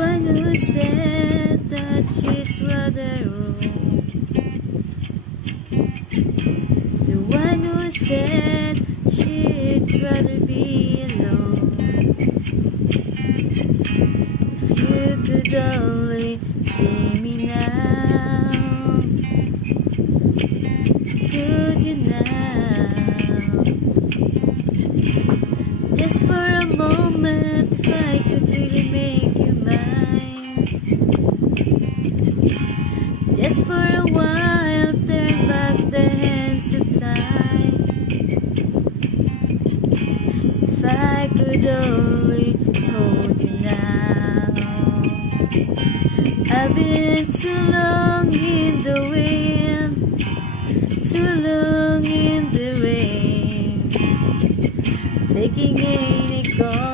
one who said that she'd rather roam, the one who said she'd rather be alone. If you could only see me now, could you now? Just for a moment, if I could really make you mine. Just for a while, turn back the hands of time. If I could only hold you now. I've been too long in the wind, too long in the rain, taking any call.